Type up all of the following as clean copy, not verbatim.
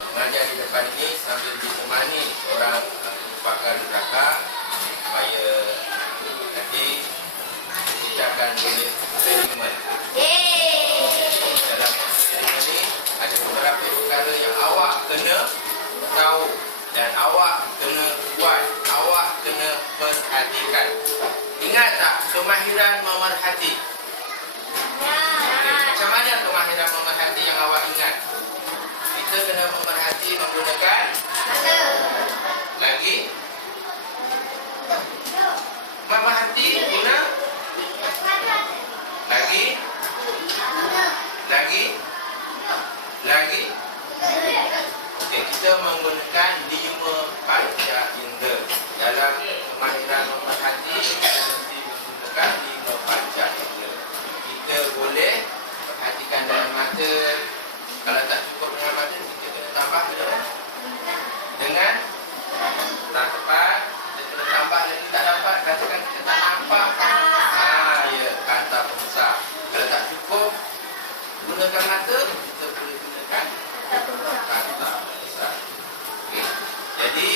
mengajar di depan ini sambil ditemani seorang pakar neraka supaya nanti kita akan boleh eksperimen. Dalam eksperimen ini ada beberapa perkara yang awak kena tahu dan awak kena buat, awak kena perhatikan. Ingat tak kemahiran memerhati? Macam mana kemahiran memerhati yang awak ingat? Kita kena memerhati menggunakan mata. Lagi? Memerhati guna? Lagi? Lagi? Lagi? Okay, kita menggunakan 5 panca indera. Dalam kemahiran memerhati, kita mesti menggunakan 5 panca indera. Kita boleh perhatikan dalam mata. Kalau tak cukup dengan mata, kita kena tambah dengan tak tepat. Kita kena tambah lagi tak dapat. Katakan kita tak nampak. Ya, kata pembesar. Kalau tak cukup gunakan mata, kita boleh gunakan kata pembesar. Okay. Jadi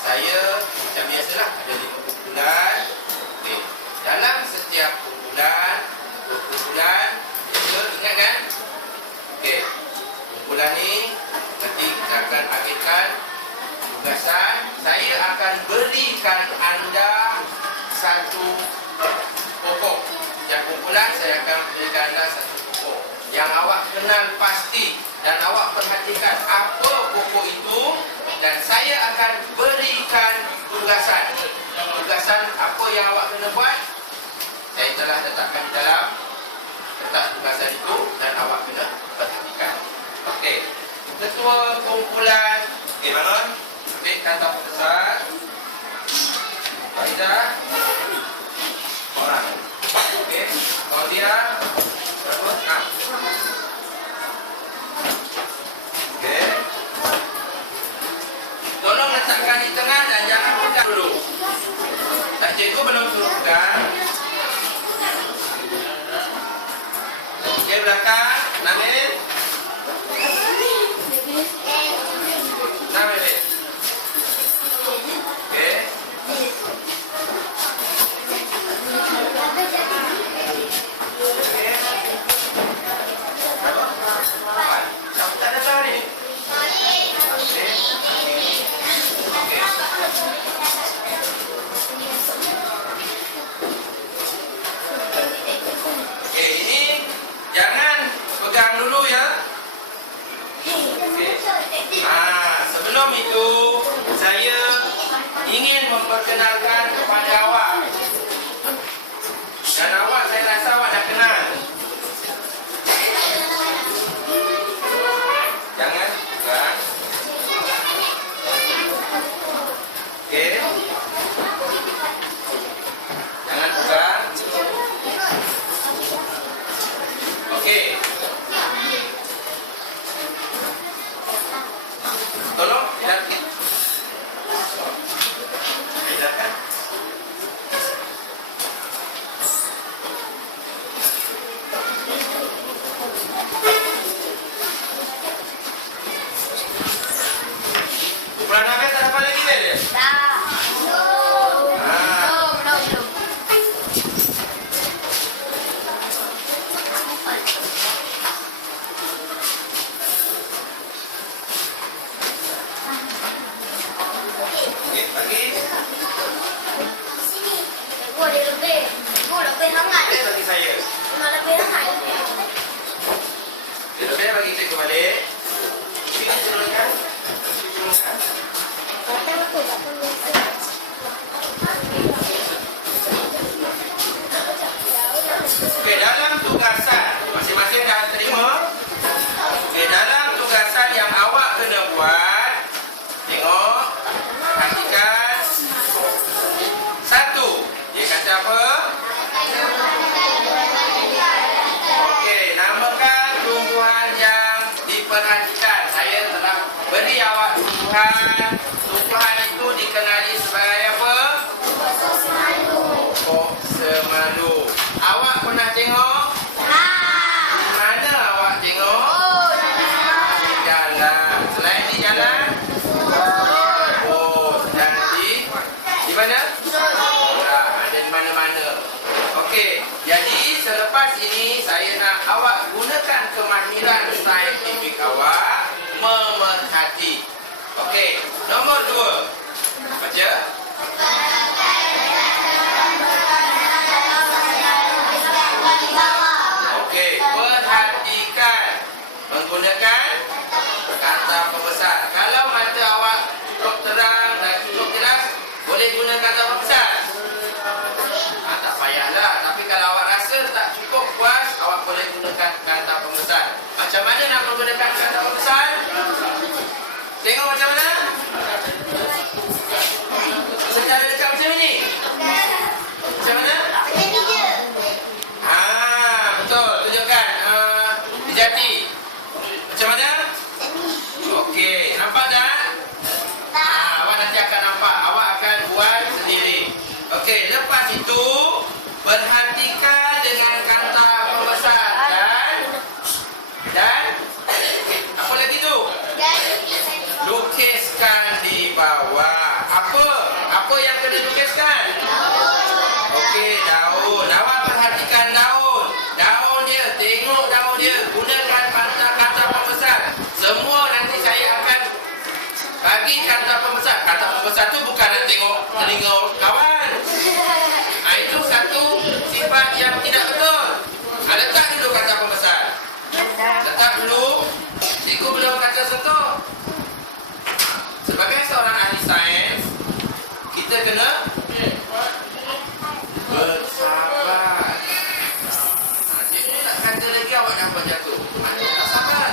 saya macam biasalah ada 5 kumpulan. Okay. Dalam setiap kumpulan, kumpulan kita ingat kan? Okey. Kumpulan ni nanti kita akan agihkan tugasan. Saya akan berikan anda satu pokok. Yang kumpulan saya akan berikan anda satu pokok yang awak kenal pasti dan awak perhatikan apa pokok itu, dan saya akan berikan tugasan. Tugasan apa yang awak kena buat? Saya telah letakkan di dalam letak tugasan itu dan awak kena perhatikan. Okey. Ketua kumpulan, okey bangun. Okey, kata pembesar. Faidah. Orang. Okey. Claudia. Berapa? 6. Okey. Tolong letakkan di tengah dan jangan pegang dulu. Tak, cikgu belum turunkan. Okey, belakang. Namil. Namil. Okey. Kamu tak datang ni? Okey. Okey. Okey, ini jangan pegang dulu ya. Okay. Sebelum itu saya ingin memperkenalkan kepada awak, dan awak saya rasa awak dah kenal. Jangan pegang. Okey. Jangan pegang. Okey. Tolong hilangkan. Hilangkan. Kumpulan Nabil tak dapat lagi bel dia? Tak. Belum. Okey, bagi. Gua ada lebih. Gua lebih hangat. Okey, bagi saya. Gua lebih hangat. Dia lebih bagi cikgu balik. Ini turunkan. Turunkan. Kadang aku tak perlu. Okey, dalam tugasan masing-masing dah terima. Okey, dalam tugasan yang awak kena buat, tengok, perhatikan. 1, dia kata apa? Okey, namakan tumbuhan yang diperhatikan. Saya telah beri awak tumbuhan. Tumbuhan itu dikenali sebagai apa? Pokok semalu. Awak pernah tengok? Mana awak tengok? Jalan. Selain Ya, ada di mana-mana. Okey, jadi selepas ini saya nak awak gunakan kemahiran saintifik awak memerhati. Okey, nombor 2. Baca. Okey, perhatikan menggunakan kata pembesar. Kalau mata awak cukup terang dan cukup jelas, boleh guna kata pembesar. Tak payahlah. Tapi kalau awak rasa tak cukup puas, awak boleh gunakan kata pembesar. Macam mana nak menggunakan kata pembesar? Tengok macam mana? Secara dekat macam ni. Macam mana? Betul. Tunjukkan. Dijati. Macam mana? Okey. Nampak tak? Awak nanti akan nampak. Awak akan buat sendiri. Okey. Lepas itu, perhatikan dengan kata pembesar. Dan apa lagi tu? Lukiskan di bawah. Apa yang kena lukiskan? Okey, daun. Awak perhatikan daun. Daun dia, tengok daun dia. Gunakan kata pembesar. Semua nanti saya akan bagi kata pembesar. Kata pembesar tu bukan nak tengok telinga kawan. Itu satu sifat yang tidak betul. Letak dulu kata pembesar. Letak dulu. Cikgu belum kata sentuh. Sebagai seorang ahli sains, kita kena bersabar. Cikgu tak kata lagi awak dapat jatuh. Mana tak sabar?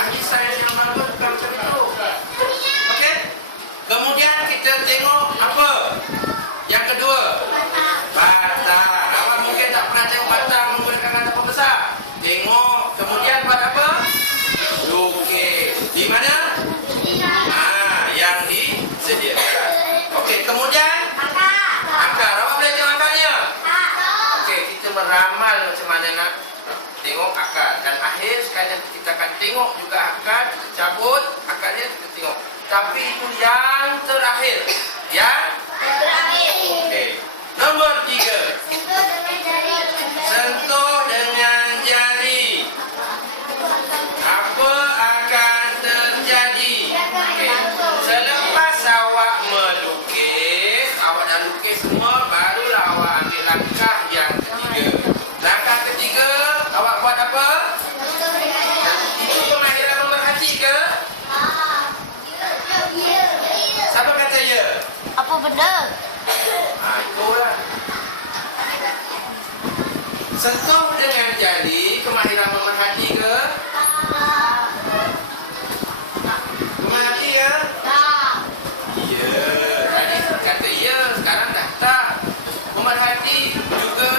Ahli sains yang bagus bukan macam itu. Okey? Kemudian kita tengok apa? Yang kedua, batang. Awak mungkin tak pernah tengok batang menggunakan kata pembesar. Tengok. Kemudian buat apa? Lukis. Di mana? Yang disediakan. Okey, kemudian akar. Awak boleh tengok akarnya? Okey, kita meramal macam mana nak tengok akar. Dan akhir sekali kita akan tengok juga akar. Kita cabut akarnya, kita tengok. Tapi itu yang terakhir. Yang terakhir. Okey. Nombor 3. Sentuh dengan jari. Apa akan terjadi? Okey. Selepas awak melukis, awak dah lukis semua, barulah awak ambil langkah yang ketiga. Langkah ketiga, awak buat apa? Itu kemahiran memerhati ke? Siapa kata ya? Apa benda? Itulah. Sentuh dengan jari, kemahiran memerhati ke? Memerhati ya? Ya. Tadi kata ya, sekarang dah tak. Memerhati juga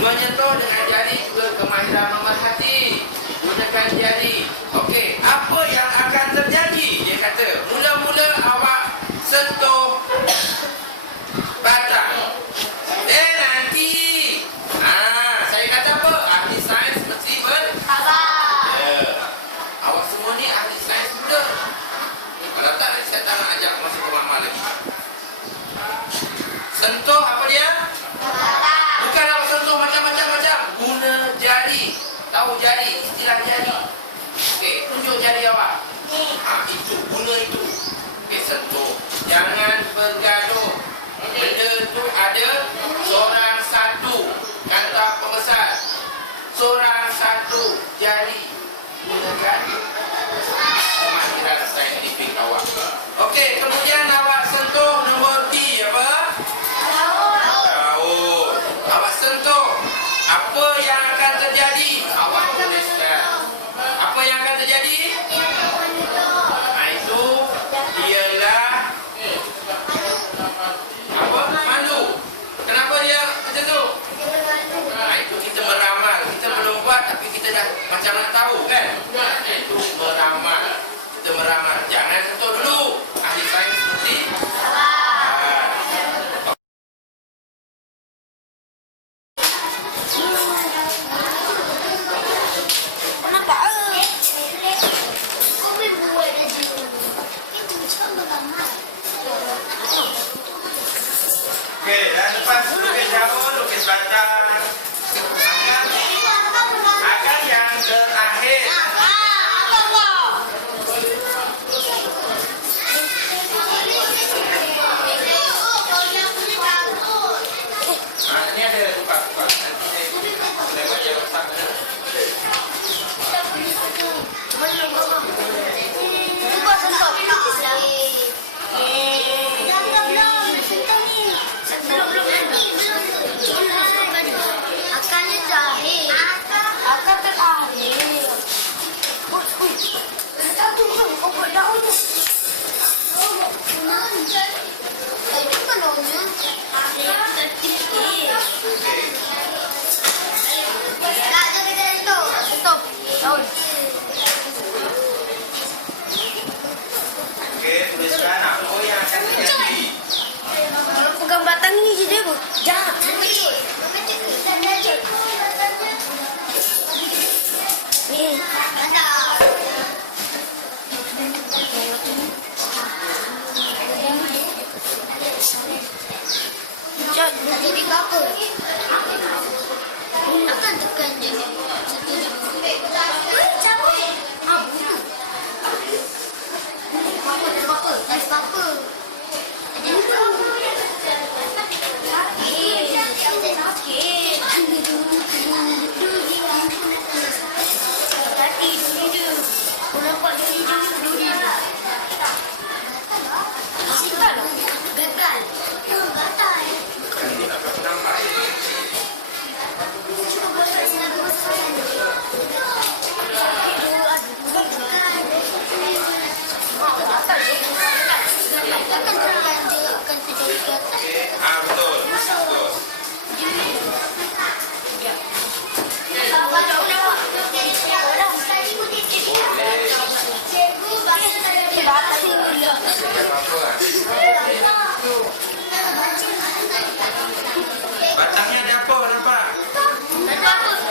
menyentuh dengan jari juga kemahiran memerhati. Gunakan jari. Okey, apa yang akan terjadi? Dia kata, mula-mula awak sentuh batang. Dan nanti saya kata apa? Ahli sains mesti awak semua ni ahli sains muda. Kalau tak, saya tak nak ajak masuk ke mama lagi. Sentuh apa dia? Bukan awak sentuh macam-macam. Guna jari. Tahu jari? Istilah jari. Okey, tunjuk jari awak. Itu. Guna itu. Okey, sentuh. Jangan bergaduh. Benda tu ada seorang satu. Kata pembesar. Seorang satu jari. Gunakan kemahiran saintifik awak. Okey, kemudian awak sentuh nombor D apa? Daun. Awak sentuh. Apa yang akan terjadi? Awak tuliskan. Apa yang akan terjadi? Itu Okey, dan lepas lukis daun, lukis batang. Akan yang terakhir. Ini ada tupak. Nanti saya baca letak. Okey, tuliskan apa yang akan terjadi. Pegang batang ini je dia, Bu. Jangan. Ni. Jat, jadi apa? Akan tekan je. Nanti dapat nampak. Betul. Betul. Batangnya ada apa? Nampak?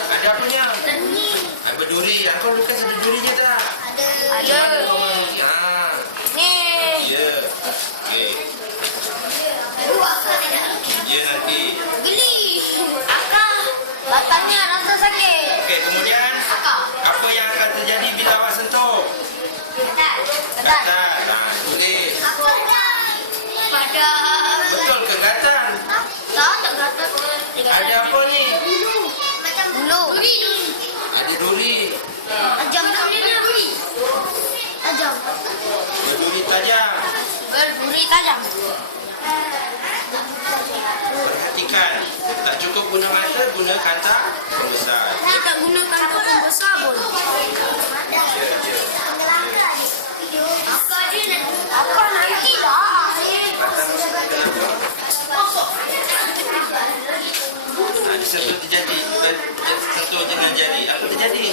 Ada apanya? Ada duri. Kau lukas ada durinya tak? Ada. Ya. Ni. Ya. Okey. Ya nanti. Geli. Akak. Batangnya rasa sakit. Okey, kemudian apa yang akan terjadi bila awak sentuh? Gatal. Nah, tulis. Pada. Betul ke gatal? Tak gatal. Ada apa ni? Macam bulu. Ada duri. Tajam tak? Tajam. Berduri tajam. Berduri tajam. Perhatikan. Tak cukup guna mata, guna kata pembesar. Kita gunakan kata besar pun. Ya, ya. Apa nanti dah? Batang kenapa? Disentuh terjadi. Sentuh jangan jadi. Apa terjadi?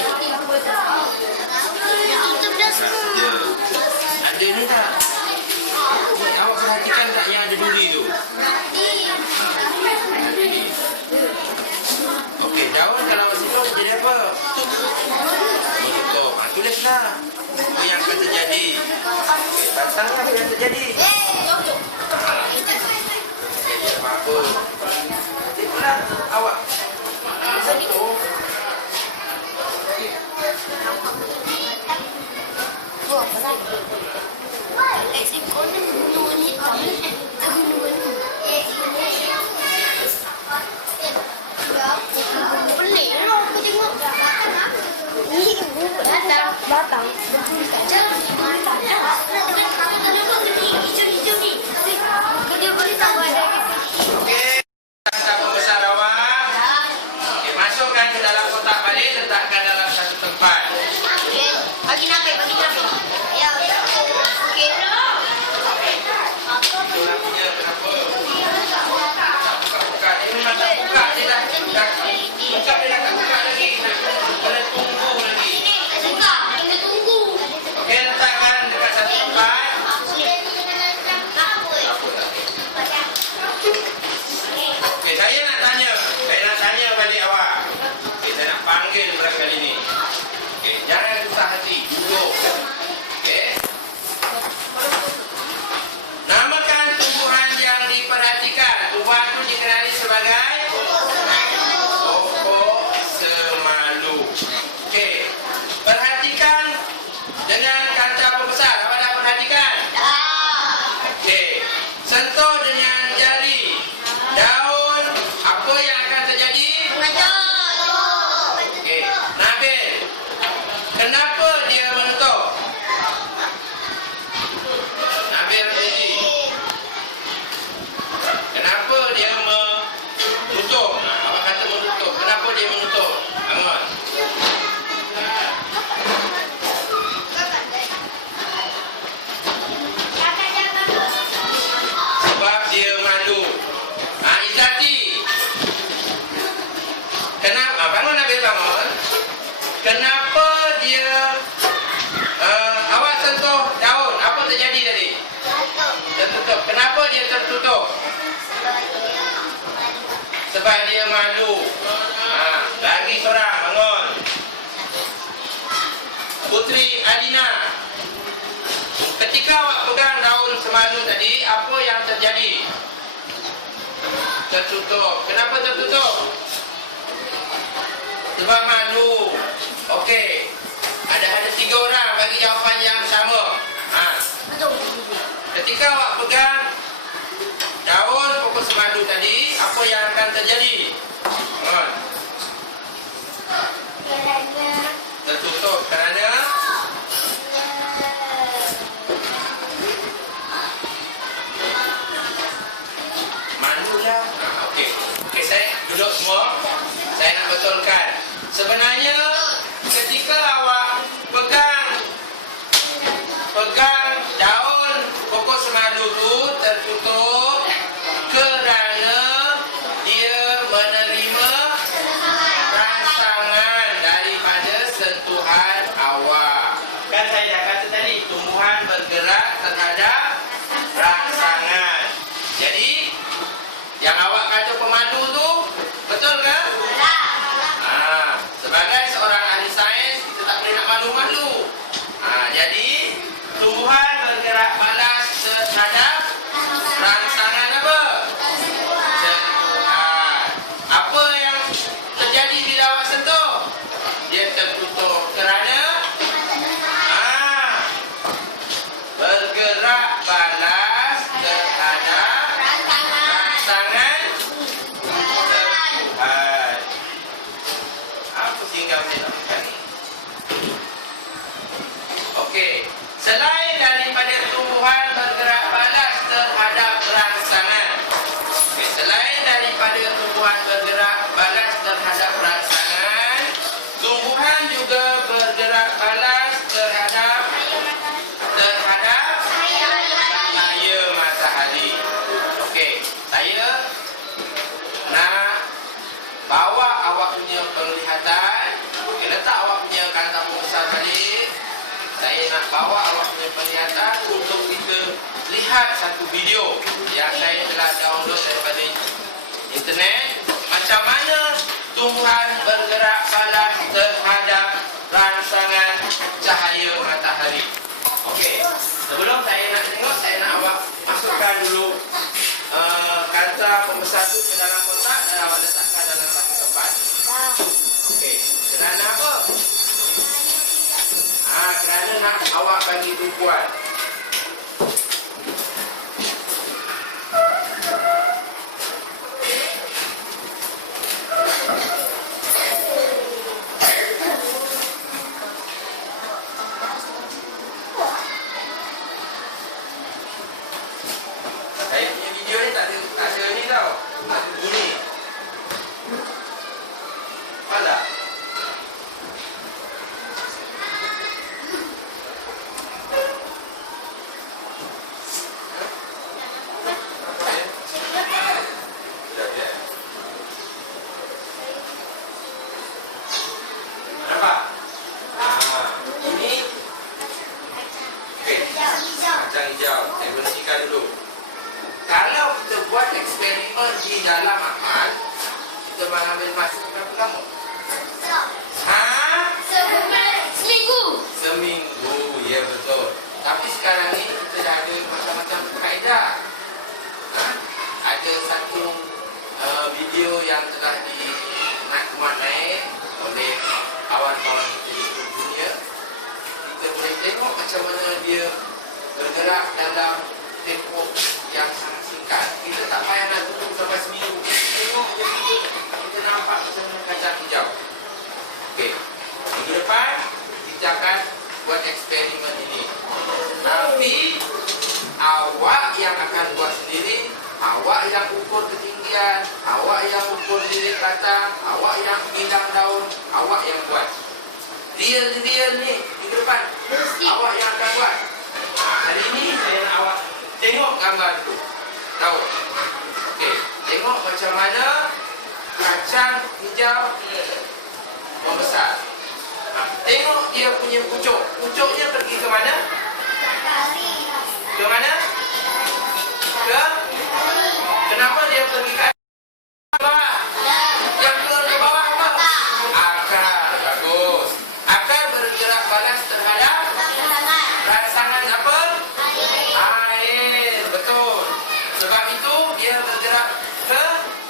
Ya. Ada ni tak? Ni, awak perhatikan tak yang ada duri tu? Okey, daun kalau awak sentuh jadi apa? Tutup. Tulislah. Apa yang akan terjadi? Okey, batangnya apa yang terjadi? Jadi apa-apa. Itulah awak. Sentuh. Batang. dikenali sebagai pokok semalu. Okey. Perhatikan dengan kata pembesar. Apa dah perhatikan? Okey. Sentuh dengan jari. Daun, apa yang akan terjadi? Okey. Nabil, kenapa dia menutup? Nabil Rafizi, kenapa dia menutup? Awak kata menutup. Kenapa dia menutup? Bangun. Sebab dia malu. Izzati, kenapa? Bangun Nabil, bangun. Kenapa dia awak sentuh daun? Apa terjadi tadi? Tertutup. Kenapa dia tertutup? Sebab dia malu. Lagi seorang, bangun. Putri Alina, ketika awak pegang daun semalu tadi, apa yang terjadi? Tertutup. Kenapa tertutup? Sebab malu. Okey. Ada 3 orang bagi jawapan yang sama. Ketika awak pegang daun pokok semalu tadi, apa yang akan terjadi? Tertutup kerana malulah. Okey. Okey, saya duduk semua. Saya nak betulkan. Sebenarnya ketika awak pegang daun pokok semalu tu tertutup kerana dia menerima rangsangan daripada sentuhan awak. Kan saya dah kata tadi, tumbuhan bergerak terhadap rangsangan. Jadi yang awak kata pemalu tu betul ke? Sebagai seorang ahli sains, kita tak boleh nak malu-malu. Jadi tumbuhan bergerak balas terhadap rangsangan apa? Sentuhan. Apa yang terjadi bila awak sentuh? Dia tertutup kerana bergerak balas terhadap rangsangan sentuhan. Apa tinggal saya nak cari? Okey. Selain daripada tumbuhan bergerak balas terhadap rangsangan. Okay. Selain daripada tumbuhan bergerak balas terhadap rangsangan, tumbuhan juga bergerak balas terhadap cahaya matahari. Okey, saya nak bawa awak punya penglihatan. Okey, letak awak punya kanta besar tadi. Saya nak bawa awak punya penglihatan untuk kita lihat satu video yang saya telah download daripada internet. Macam mana tumbuhan bergerak balas terhadap rangsangan cahaya matahari. Okey, sebelum saya nak tengok, saya nak awak masukkan dulu kanta pembesar tu ke dalam kotak dan awak letakkan dalam satu tempat. Okey, kerana apa? Kerana nak awak bagi tumpuan. Saya punya video ni tak ada ni tau. Tak ada bunyi. Alah. Nampak? Ini kacang hijau. Saya bersihkan dulu. Kalau kita buat eksperimen di dalam amal, kita mengambil masa berapa lama? Seminggu, ya betul. Tapi sekarang ni kita dah ada macam-macam kaedah. Ada satu video yang telah dimuat naik oleh kawan-kawan kita di seluruh dunia, kita boleh tengok macam mana dia bergerak dalam tempoh yang sangat singkat. Kita tak payah nak tunggu sampai seminggu. Tengok je kita nampak macam mana kacang hijau. Okey, minggu depan kita akan buat eksperimen ini. Tapi awak yang akan buat sendiri, awak yang ukur ketinggian, awak yang ukur lirik batang, awak yang bilang daun, awak yang buat. Real ni minggu depan awak yang akan buat. Hari ini saya nak awak tengok gambar tu. Tahu? Okey, tengok macam mana kacang hijau membesar. Tengok dia punya pucuk. Pucuknya pergi ke mana? Ke mana? Kenapa dia pergi ke bawah? Yang turun ke bawah apa? Akar. Bagus. Akar bergerak balas terhadap rangsangan apa? Air. Betul. Sebab itu dia bergerak ke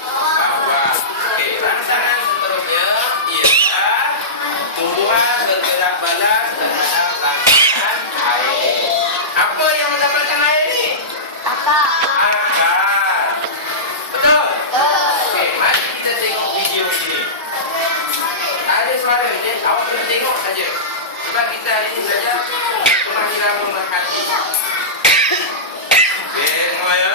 bawah. Okey, rangsangan seterusnya ialah tumbuhan bergerak balas terhadap rangsangan air. Apa yang mendapatkan air ni? Akar. Betul? Okey, mari kita tengok video ini. Ada suara ni, awak kena tengok saja. Sebab kita hari ini saja kemahiran memerhati. Okey, tengok ya.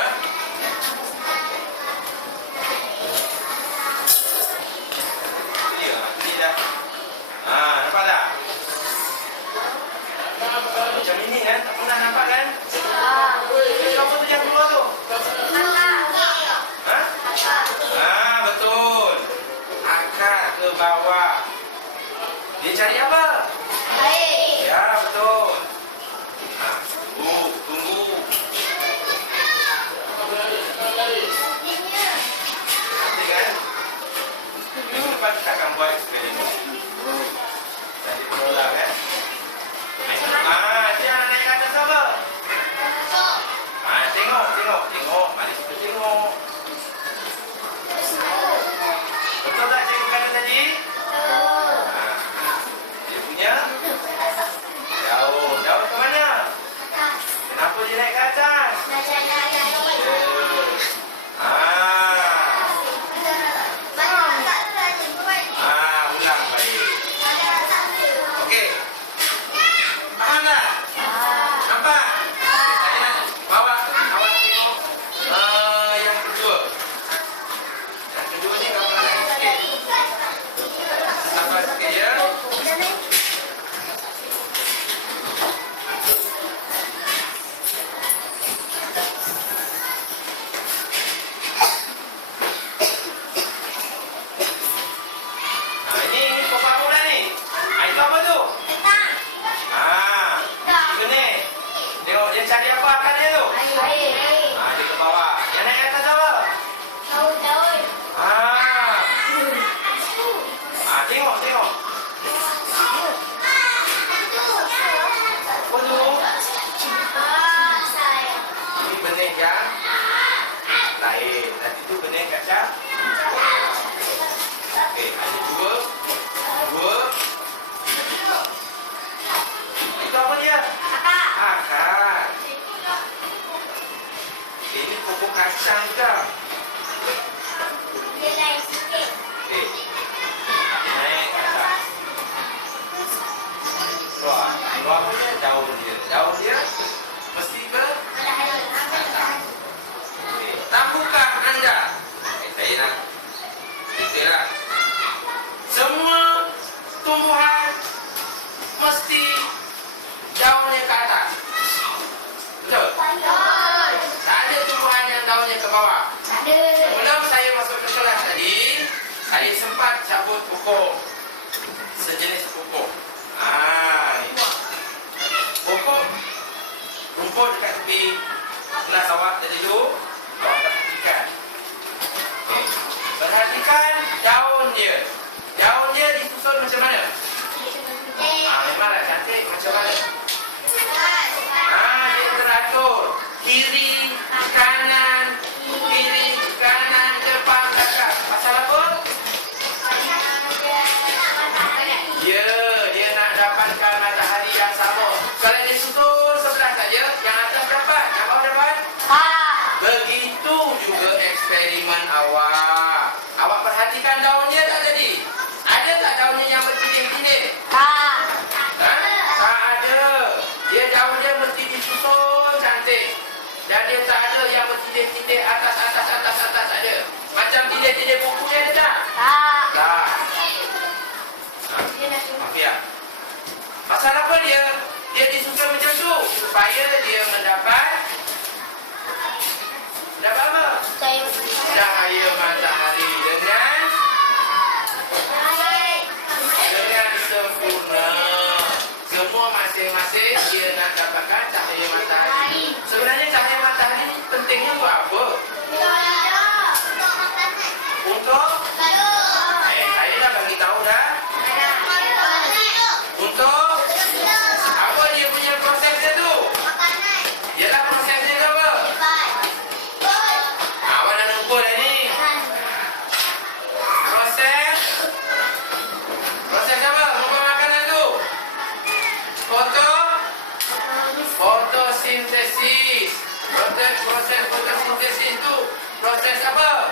Ini dah. Nampak tak? Macam ini kan? Tak pernah nampak kan? Apa tu yang keluar tu? Betul. Akar ke bawah. Dia cari apa? Ya, betul. Tunggu. Nanti kan? Minggu depan kita akan buat eksperimen. Nanti penolak kan? Dia nak naik ke atas apa? Tengok. Mari kita tengok. Betul tak cikgu kata tadi? Dia punya daun ke mana? Kenapa dia naik ke atas? Ulang balik. Okey. Faham tak? Nampak? Saya nak bawa awak tengok yang kedua. Yang kedua ni kamu lagi sikit. Sabar sikit ya. Ini pokok apa dah ni? Itu apa tu? Benih. Tengok dia cari apa akar dia tu? Dia ke bawah. Yang naik atas apa? Tengok. Apa tu? Ini benih yang lain. Tadi tu benih kacang. Okey, ada dua. Itu apa dia? Akar. Ini pokok kacang ke? Okey. Naik ke atas. Keluar punya daun dia. Daun dia mesti ke atas. Okey. Tahukah anda? Saya nak detail. Semua tumbuhan mesti daunnya ke atas. Betul? Tak ada tumbuhan yang daunnya ke bawah. Sebelum saya masuk ke kelas tadi, saya sempat cabut pokok. Sejenis pokok. Ini. Pokok rumput dekat tepi kelas awak tadi tu. Awak perhatikan. Okay. Perhatikan daun dia. Daun dia disusun macam mana? Memanglah cantik. Macam mana? Dia teratur. Kiri, kanan, depan, belakang. Pasal Bukti dia buku dia ada tak? Tak. Tak. Dia nak cuma. Okey ya. Pasal apa dia? Dia disusun macam tu supaya dia mendapat apa? Saya. Cahaya matahari dengan sempurna. Semua masing-masing dia nak dapatkan cahaya matahari. Sebenarnya cahaya matahari ni pentingnya buat apa? Untuk saya dah bagi tahu dah. Untuk apa dia punya proses dia tu? Ialah proses dia apa? Awak dah lupa dah ni. Proses apa? Membuat makanan tu? Fotosintesis. Proses fotosintesis tu proses apa?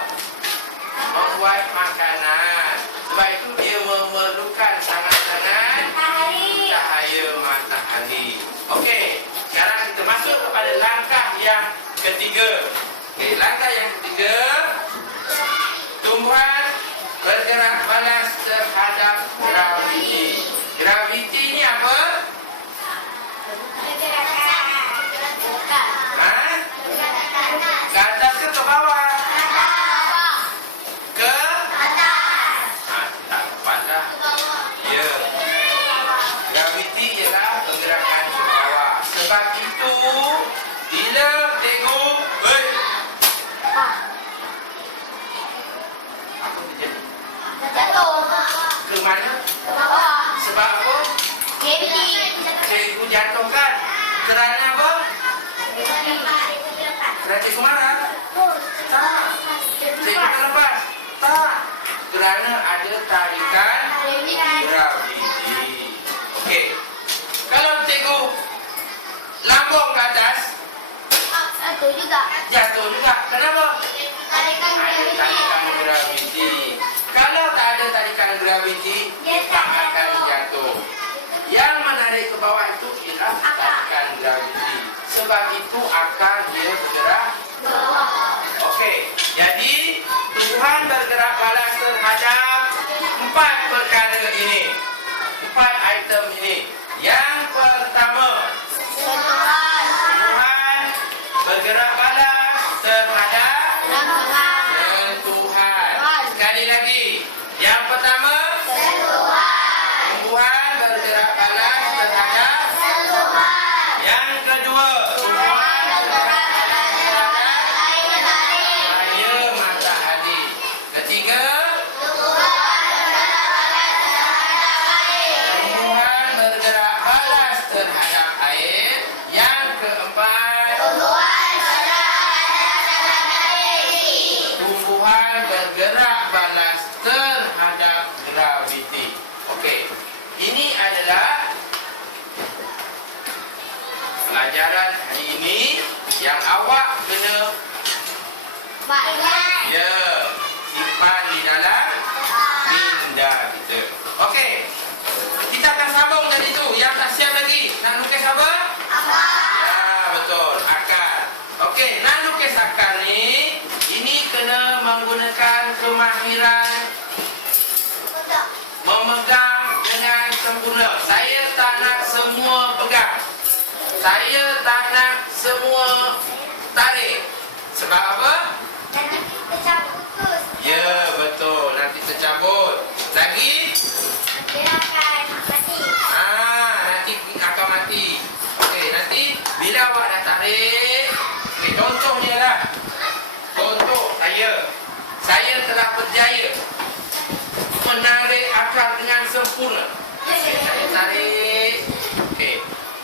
Membuat makanan. Sebab itu dia memerlukan sangat-sangat cahaya matahari. Okey, sekarang kita masuk kepada langkah yang ketiga. Okey, langkah yang ketiga, tumbuhan bergerak balas terhadap graviti. Graviti ni apa? Ha? Ke atas ke bawah? Ke tak tepat dah. Ya. Graviti ialah pergerakan ke bawah. Sebab itu bila tengok, apa terjadi? Ke mana? Sebab apa? Cikgu jatuhkan. Kerana apa? Kerana cikgu marah? Tak. Cikgu terlepas? Tak. Kerana ada tarikan graviti. Okey. Kalau cikgu lambung ke atas, jatuh juga. Kenapa? Ada tarikan graviti. Kalau tak ada tarikan graviti, tak akan jatuh. Yang menarik ke bawah itu ialah tarikan graviti. Sebab itu akan dia bergerak. Okey. Jadi Tuhan bergerak balas terhadap 4 perkara ini. 4 item ini. Yang pertama, Tuhan bergerak balas terhadap sentuhan. Sekali lagi. Yang pertama, tumbuhan bergerak balas terhadap. Yang kedua, tumbuhan bergerak balas terhadap cahaya matahari. Ketiga, tumbuhan bergerak balas terhadap air. Yang keempat, tumbuhan bergerak balas terhadap graviti. Okey. Ini adalah pelajaran hari ini yang awak kena simpan di dalam minda kita. Okey. Kita akan sambung dari itu. Yang tak siap lagi, nak lukis apa? Ya, betul. Akar. Okey, nak lukis akar ni, ini kena menggunakan kemahiran memegang dengan sempurna. Saya tak nak semua pegang. Saya tak nak semua tarik. Sebab apa? Ya, betul. Nanti tercabut. Lagi? Nanti akan mati. Okey, nanti bila awak dah tarik, okey, contohnya lah. Contoh saya telah berjaya menarik akar dengan sempurna. Okey, saya tarik. Okey.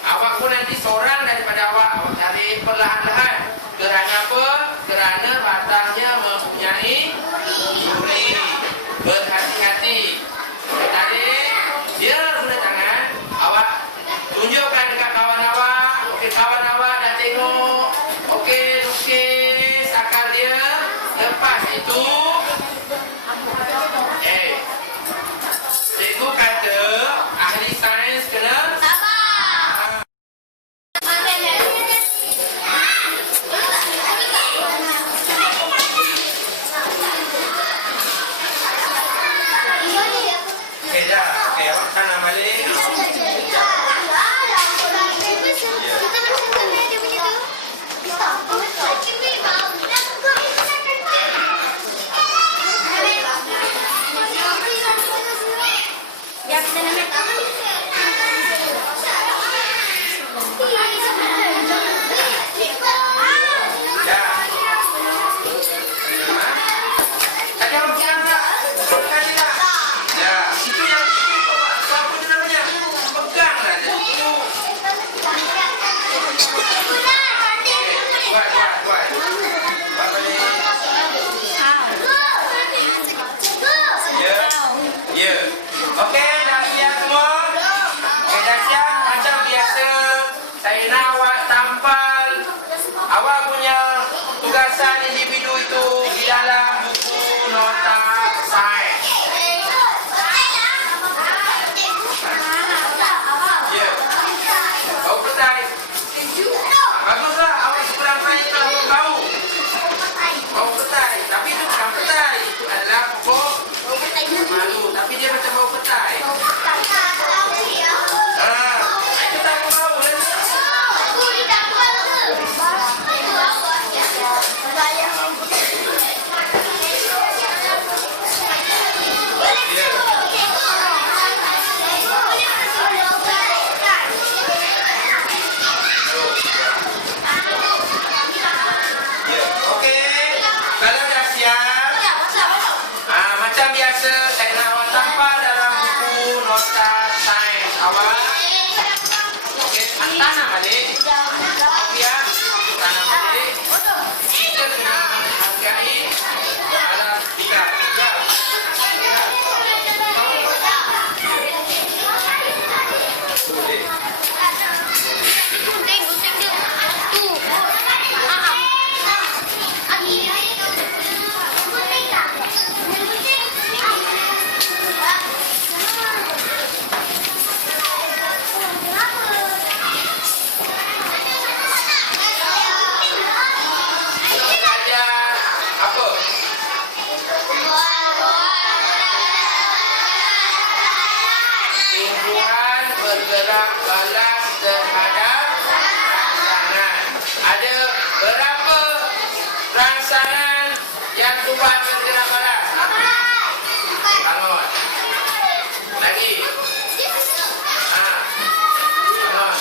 Awak pun nanti seorang daripada awak tarik perlahan-lahan. Kerana apa? Kerana Ya. Tadi orang bilang tak? Tadi tak? Ya, itu yang apa itu namanya? Pegang lah dia. Buat. Buat balik. Ya. Okey, dah siap semua? Okey, dah siap. Macam biasa, saya nak awak tampal awak punya tugasan individu itu di dalam buku nota sains. Ya. Kau petai. Baguslah, awak seberang saya telah tahu. Kau petai, tapi itu bukan petai. Itu adalah pokok malu, tapi dia macam bau petai. Itu tak mau kan? Ya, okey. Kalau dah siap, macam biasa saya nak awak tampal dalam buku nota sains awak. Okey, tanam balik. Okey ya, tanam balik. Kita kena hargai alat kita. Ya. Boleh. Belajar apa? Tumbuhan bergerak balas terhadap rangsangan. Ada berapa rangsangan yang tumbuhan bergerak balas? Bangun. Lagi. Bangun.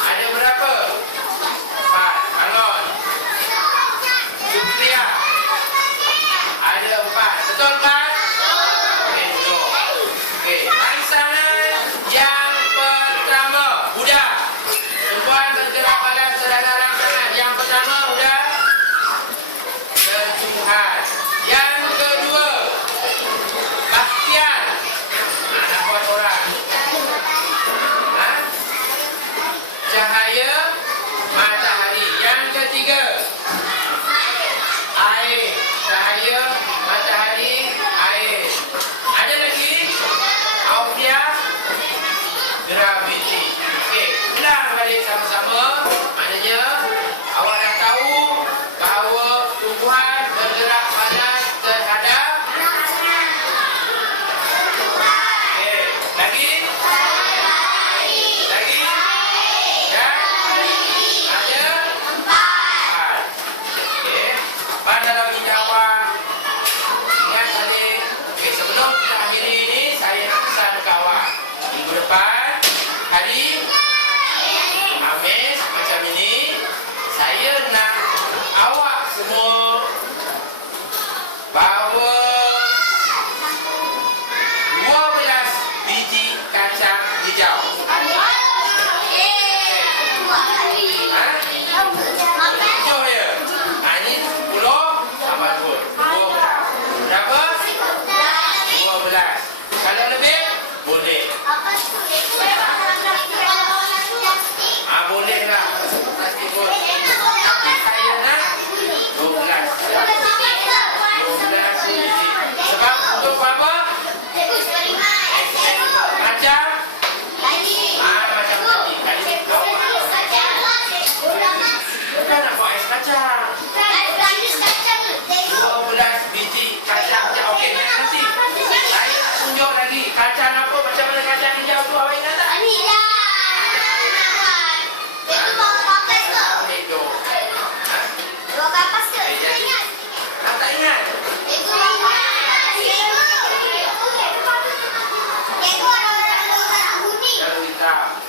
Ada berapa? 4. Bangun. Supriya. Ada 4. Betul kan? Okey, duduk. Okey, rangsangan yang pertama, Buddha. Tumbuhan bergerak balas terhadap rangsangan. Yang pertama, Buddha. Sentuhan. Yang kedua, Bakhtiar. Nak buat orang. Cahaya matahari. Yang ketiga, air. Cahaya matahari, air. Ada lagi? Aufia, graviti. Okey, ulang balik sama-sama. Maknanya awak dah tahu bahawa tumbuhan bergerak balas terhadap. Okey, lagi? Lagi? Ya? Ada? 4. Okey, pada dalam minda awak ingat balik. Okey, sebelum kita akhiri ini, saya nak pesan ke awak. Minggu depan, hari Khamis macam ini, saya nak awak semua bawa 12 biji kacang hijau. Hijau ya? Ini 10 tambah 2. 12. Berapa? 12. Kalau lebih, boleh. Boleh lah. Pasti boleh. Tapi saya nak 12. 12 biji Indra.